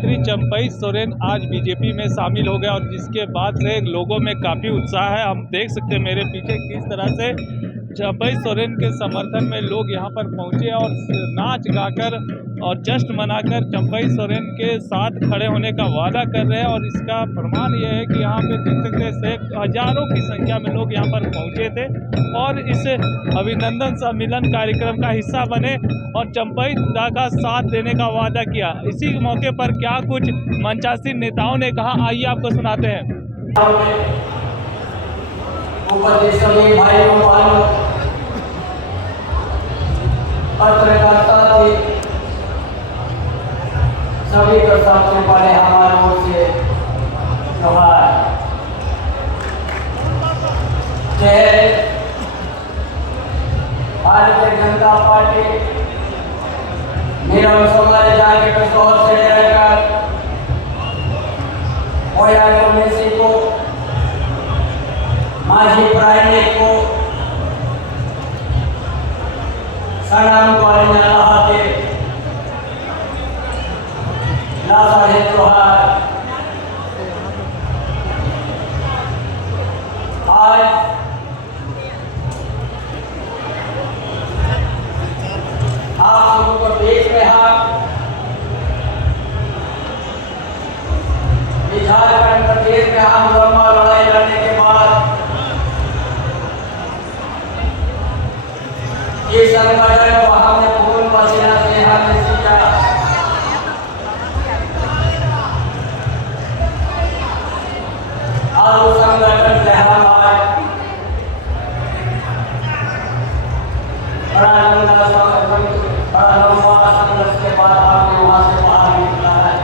मंत्री चंपई सोरेन आज बीजेपी में शामिल हो गए और जिसके बाद से लोगों में काफ़ी उत्साह है। हम देख सकते हैं मेरे पीछे किस तरह से चंपई सोरेन के समर्थन में लोग यहां पर पहुंचे और नाच गाकर और जश्न मनाकर चंपई सोरेन के साथ खड़े होने का वादा कर रहे हैं। और इसका प्रमाण यह है कि यहाँ पे देख सकते हैं हजारों की संख्या में लोग यहाँ पर पहुंचे थे और इस अभिनंदन सम्मेलन कार्यक्रम का हिस्सा बने और चंपई दा का साथ देने का वादा किया। इसी मौके पर क्या कुछ मंचासीन नेताओं ने कहा, आइए आपको सुनाते हैं। पत्रकारिता थी, सभी को सबसे पहले हमारे ओर से जोहार। भारतीय जनता पार्टी मेरा समाज जाके कसौर से लेकर ओया कमेसी को माझी प्राइनिक को सलाम कॉलेज के लासा है त्योहार। आज आप लोगों को देख रहे हैं, झारखंड प्रदेश में हम लंबा लड़ाई लड़ने के बाद ये संगठन को हमने खून पसीना से हमने सीखा। और उस संगठन से हम आज बड़ा लंबा संघर्ष के बाद हमने वहां से बाहर निकला है।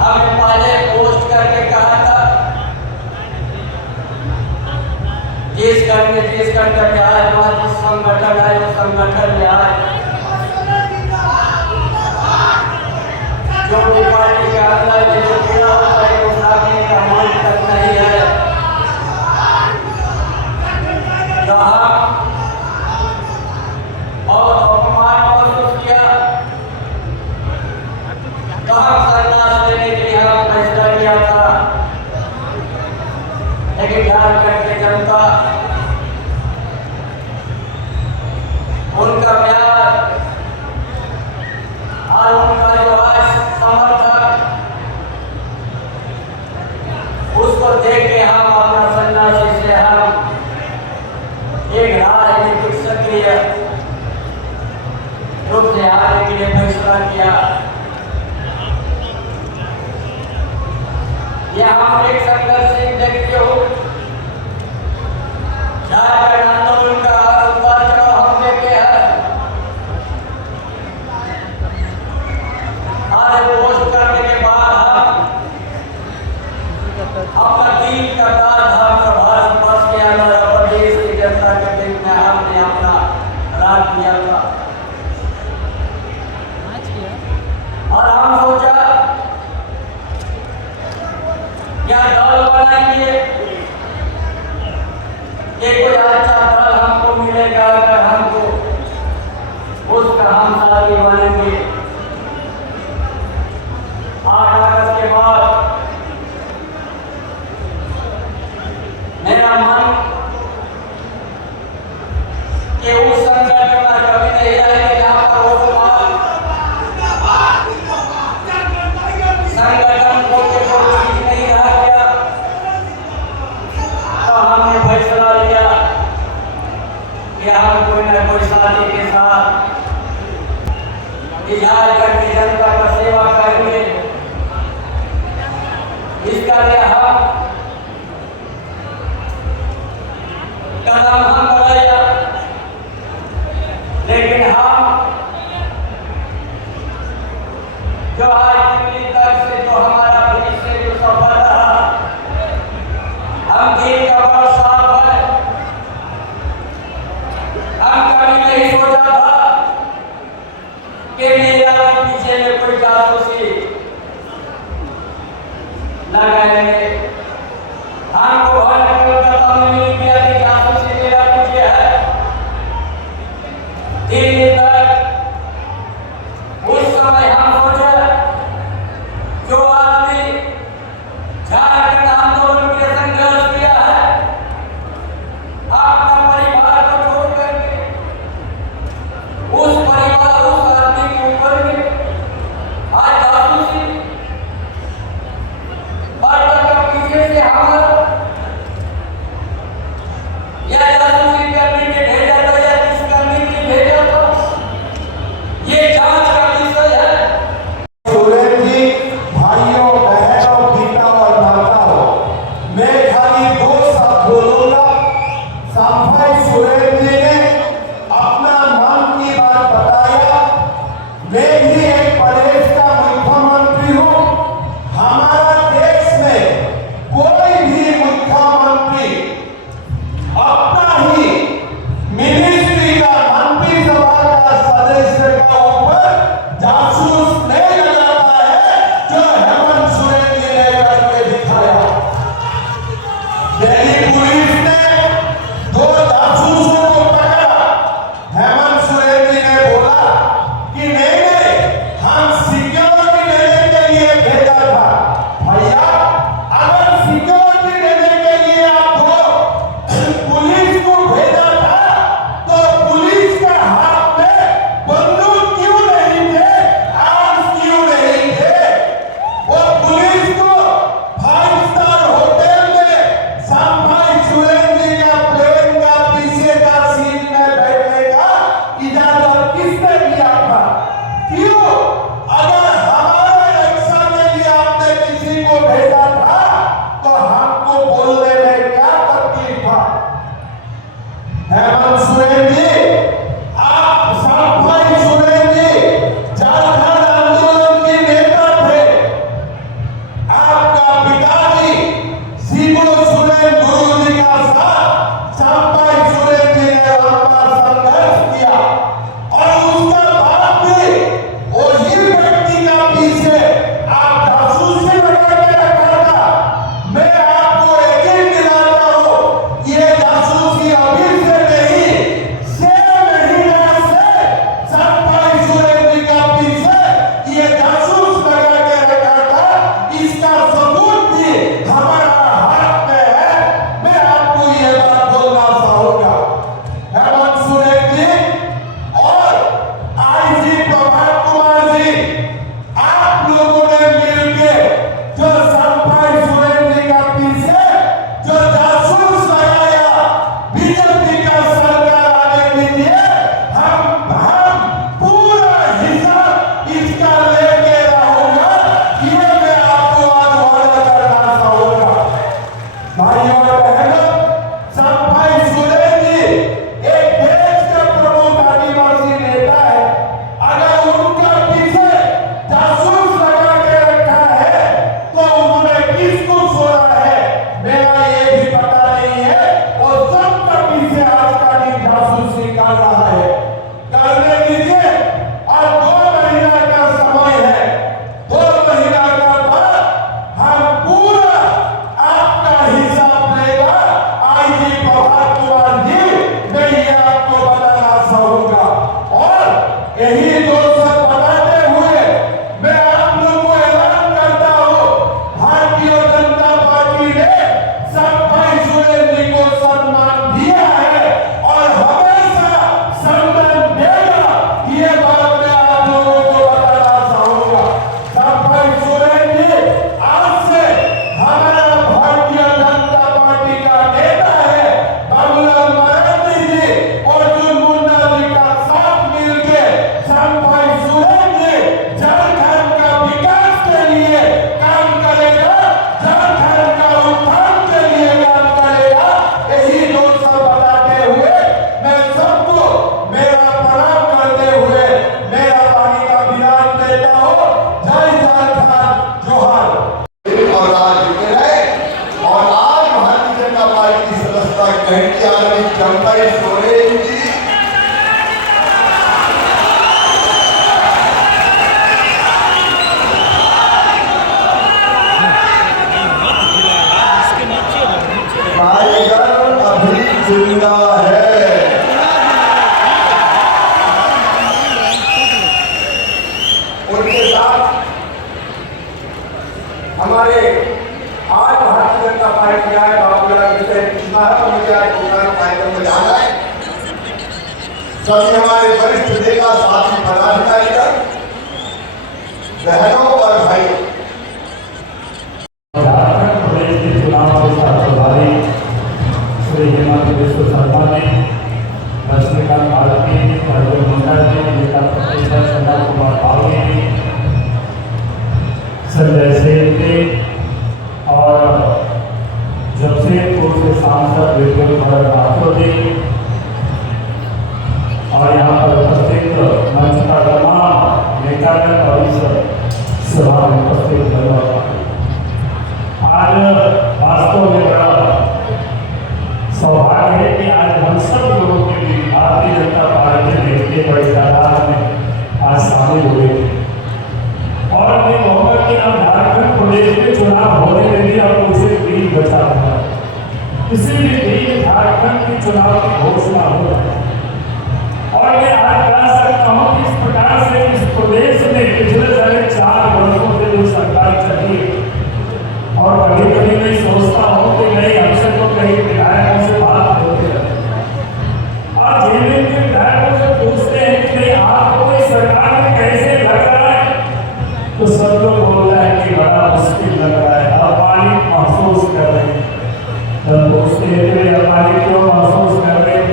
हमने पहले पोस्ट करके कहा था जिस करके आए जिस संगठन आए उस संगठन में आए जो भी पार्टी के अंदर जो पीड़ा होता है उस आदमी का मान तक नहीं है। जहाँ और अपमान महसूस किया तो हम संन्यास लेने के लिए हम फैसला किया था, लेकिन झारखंड की जनता उनका प्यार और उनका जो समर्थन उसको देख के हम अपना सन्यासी से हम एक राजनीतिक सक्रिय रूप से आने के लिए फैसला किया। यह हम एक संघर्ष से देखते हो झारखंड आंदोलन का उतार चढ़ाव हमने पे है। आज पोस्ट करने के बाद हम अपना दिल का दाद हम भारत वर्ष के अंदर प्रदेश की जनता के बीच में हमने अपना राज किया था। और हम सोचा क्या दल बनाएंगे, ये कोई अच्छा दल हमको मिलेगा अगर हमको उसका हम साथी बनेंगे। 8 अगस्त के बाद मेरा मन कि उस संगठन का कभी नहीं आएगा जहाँ पर वो संगठन को ठीक नहीं रहा गया। तो हमने फैसला लिया कि हम कोई न कोई साथी के साथ झारखंड की जनता का सेवा करेंगे। इसका लिए हम कदम हम बढ़ाया, लेकिन हम जो आज दिल्ली तक से जो हमारा बीच से जो सफर रहा, हम दिल का बड़ा साफ है। हम कभी नहीं सोचा था कि मेरा पीछे में कोई जासूसी लगाएंगे। हमको पता नहीं किया कि जासूसी मेरा पीछे है। दिल्ली तक उस समय हम पश्चात हमारे आज भारतीय जनता पार्टी आए बाबूलाल विषय पूछना है और मुझे आज प्रोग्राम कार्यक्रम में जाना है। सभी हमारे वरिष्ठ नेता साथी पदाधिकारीगण, बहनों और भाइयों, झारखंड प्रदेश के चुनाव के साथ प्रभारी श्री हेमंत बिस्व शर्मा ने, लक्ष्मीकांत भारती, अर्जुन मुंडा जी, नेता प्रतिनिधि संजय कुमार पावले जी, संजय सेठ जी और जमशेदपुर से सांसद विपुल भरत राठौर जी और यहाँ पर उपस्थित मंच का तमाम नेतागण और इस सभा में उपस्थित धन्यवाद। आज वास्तव में बड़ा सौभाग्य है कि आज हम सब लोगों के लिए भारतीय जनता पार्टी में इतने बड़ी तादाद में आज शामिल हुए थे और ये मौका कि हम झारखंड प्रदेश में चुनाव होने में भी अब उसे दिन बचा हुआ है। किसी भी दिन झारखंड के चुनाव की घोषणा हो रही है और मैं आज कह सकता हूँ कि इस प्रकार से इस प्रदेश में पिछले 4 वर्षों से जो सरकार चली और कभी कभी मैं सोचता हूँ कि नहीं हमसे तो कई विधायकों से बात होती है और जिन के विधायकों से पूछते हैं कि नहीं आपको कोई सरकार में कैसे लग रहा है, तो सब लोग बोलता है कि बड़ा मुश्किल लग रहा है, अपमानित महसूस कर रहे हैं। जब पूछते हैं अपमानित क्यों महसूस कर रहे हैं,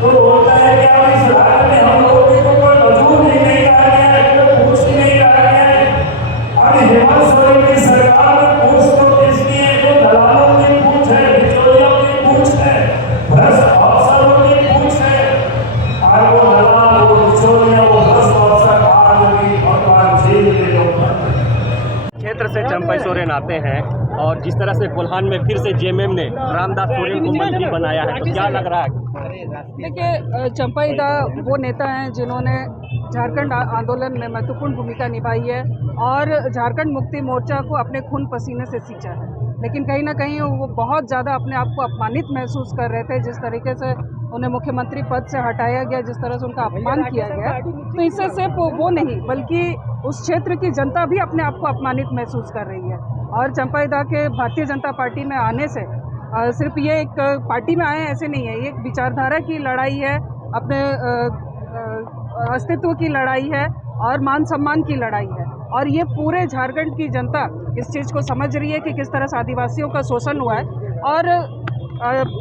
तो बोलता है कि अब इस राज्य में हम लोगों को कोई मजबूर ही नहीं रह गया है, कोई पूछ ही नहीं रह गया है। अब हेमंत सोरेन की सरकार में पूछ तो किसकी है, जो दलालों की पूछ है, बिचौलियों की पूछ है, भ्रष्ट अफसरों की पूछ है। और वो दलाल, वो बिचौलिया, वो भ्रष्ट अफसर आज भी भगवान जेल के लोग क्षेत्र से चंपई सोरेन आते हैं और जिस तरह से कोल्हान में फिर से जेएमएम ने रामदास सोरेन को मंत्री बनाया है, तो क्या लग रहा है? देखिए, चंपई दा वो नेता हैं जिन्होंने झारखंड आंदोलन में महत्वपूर्ण भूमिका निभाई है और झारखंड मुक्ति मोर्चा को अपने खून पसीने से सींचा है। लेकिन कहीं ना कहीं वो बहुत ज़्यादा अपने आप को अपमानित महसूस कर रहे थे, जिस तरीके से उन्हें मुख्यमंत्री पद से हटाया गया, जिस तरह से उनका अपमान किया गया। तो इससे सिर्फ वो नहीं बल्कि उस क्षेत्र की जनता भी अपने आप को अपमानित महसूस कर रही है। और चंपई दा के भारतीय जनता पार्टी में आने से सिर्फ ये एक पार्टी में आए हैं ऐसे नहीं है, ये एक विचारधारा की लड़ाई है, अपने अस्तित्व की लड़ाई है और मान सम्मान की लड़ाई है। और ये पूरे झारखंड की जनता इस चीज़ को समझ रही है कि किस तरह से आदिवासियों का शोषण हुआ है। और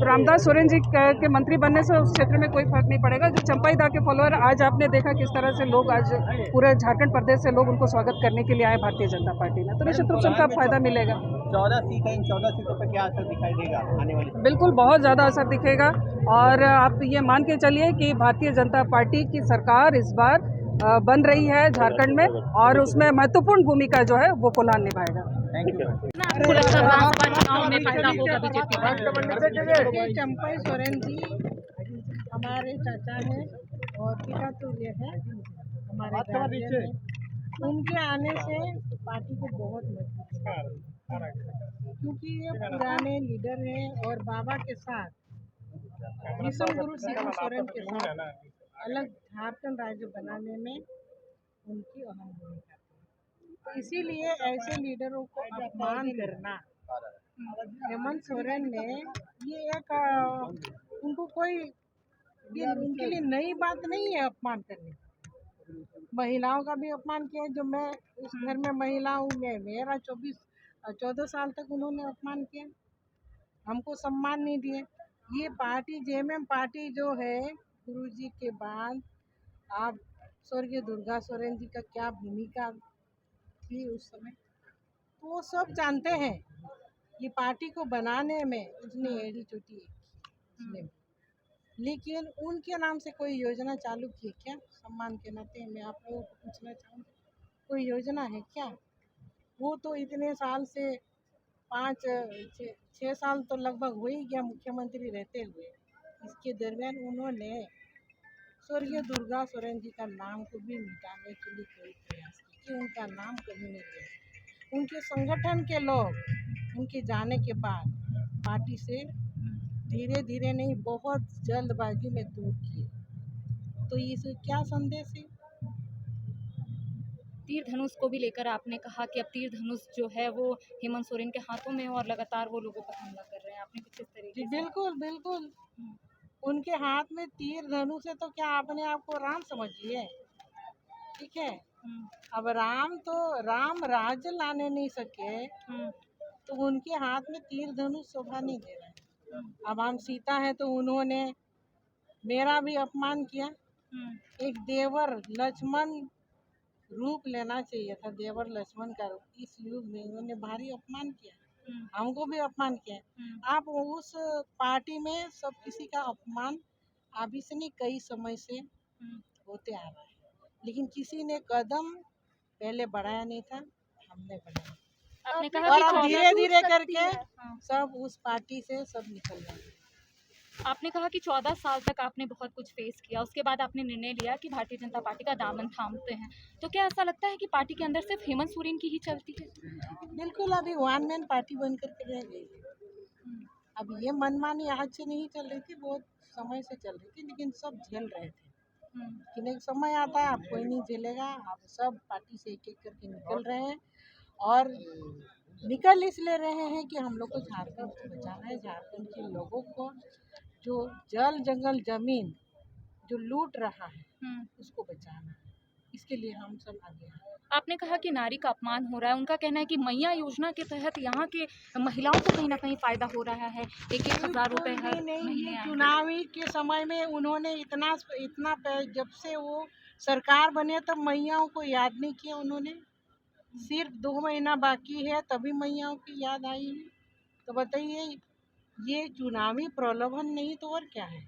रामदास सोरेन जी के मंत्री बनने से उस क्षेत्र में कोई फर्क नहीं पड़ेगा। जो चंपई दा के फॉलोअर, आज आपने देखा किस तरह से लोग, आज पूरे झारखंड प्रदेश से लोग उनको स्वागत करने के लिए आए भारतीय जनता पार्टी में, तो निश्चित रूप से उनका फायदा मिलेगा। 14 सीट है, इन 14 सीटों पर क्या असर दिखाई देगा आने वाले? बिल्कुल बहुत ज़्यादा असर दिखेगा और आप ये मान के चलिए कि भारतीय जनता पार्टी की सरकार इस बार बन रही है झारखंड में और उसमें महत्वपूर्ण भूमिका जो है वो कोल्हान निभाएगा। चंपई सोरेन जी हमारे चाचा हैं और पिता तुल्य है हमारे गार्जियन हैं। उनके आने से पार्टी को बहुत मजबूत है क्योंकि ये पुराने लीडर हैं और बाबा के साथ विश्व गुरु शिबू सोरेन के साथ अलग झारखंड राज्य बनाने में उनकी अहम भूमिका थी। तो इसीलिए ऐसे लीडरों को अपमान करना, हेमंत सोरेन ने ये एक उनको कोई उनके लिए नई बात नहीं है अपमान करने। महिलाओं का भी अपमान किया, जो मैं उस घर में महिला हूँ, मेरा 14 साल तक उन्होंने अपमान किया, हमको सम्मान नहीं दिए। ये पार्टी जेएमएम पार्टी जो है, गुरुजी के बाद आप स्वर्गीय दुर्गा सोरेन जी का क्या भूमिका थी उस समय, तो वो सब जानते हैं। ये पार्टी को बनाने में उसने एड़ी चोटी की, लेकिन उनके नाम से कोई योजना चालू की क्या? सम्मान के नाते मैं आप लोगों को पूछना चाहूँगी, कोई योजना है क्या? वो तो इतने साल से 5-6 साल तो लगभग हो ही गया मुख्यमंत्री रहते हुए। इसके दरमियान उन्होंने स्वर्गीय दुर्गा सोरेन जी का नाम को भी मिटाने के लिए कोई प्रयास किया कि उनका नाम कहीं नहीं गया। उनके संगठन के लोग उनके जाने के बाद पार्टी से धीरे धीरे नहीं, बहुत जल्दबाजी में दूर किए। तो इसे क्या संदेश है तीर धनुष को भी लेकर आपने कहा कि अब तीर धनुष जो है वो हेमंत सोरेन के हाथों में है और लगातार वो लोगों पर हमला कर रहे हैं। आपने कुछ इस तरीके जी से बिल्कुल बिल्कुल, उनके हाथ में तीर धनुष है तो क्या अपने आप को राम समझ लिए? ठीक है, अब राम राज्य लाने नहीं सके तो उनके हाथ में तीर धनुष शोभा नहीं दे रहा है। अब हम सीता है तो उन्होंने मेरा भी अपमान किया। एक देवर लक्ष्मण रूप लेना चाहिए था, देवर लक्ष्मण का रूप। इस युग में उन्होंने भारी अपमान किया, हमको भी अपमान किया। आप उस पार्टी में सब किसी का अपमान अभी से नहीं कई समय से होते आ रहा है, लेकिन किसी ने कदम पहले बढ़ाया नहीं था, हमने बढ़ाया। आपने कहा और कि अब 14 धीरे धीरे करके हाँ। सब उस पार्टी से सब निकल रहे हैं। आपने कहा कि 14 साल तक आपने बहुत कुछ फेस किया, उसके बाद आपने निर्णय लिया कि भारतीय जनता पार्टी का दामन थामते हैं। तो क्या ऐसा लगता है कि पार्टी के अंदर सिर्फ हेमंत सोरेन की ही चलती है? बिल्कुल, अभी वन मैन पार्टी बन करके रह गई। अब ये मनमानी आज से नहीं चल रही थी, बहुत समय से चल रही थी, लेकिन सब झेल रहे थे। लेकिन एक समय आता है अब कोई नहीं झेलेगा, अब सब पार्टी से एक एक करके निकल रहे हैं और निकल इसलिए रहे हैं कि हम लोग को झारखंड को बचाना है। झारखंड के लोगों को जो जल जंगल जमीन जो लूट रहा है उसको बचाना है, इसके लिए हम सब आगे हैं। आपने कहा कि नारी का अपमान हो रहा है, उनका कहना है कि मैया योजना के तहत यहाँ के महिलाओं को कहीं ना कहीं फायदा हो रहा है, 1,000 रुपए हर नहीं, महीने ये आएंगे। चुनावी के समय में उन्होंने इतना जब से वो सरकार बने तब मैयाओं को याद नहीं किया उन्होंने। सिर्फ 2 महीना बाकी है तभी मैयाओं की याद आई है। तो बताइए, ये चुनावी प्रलोभन नहीं तो और क्या है?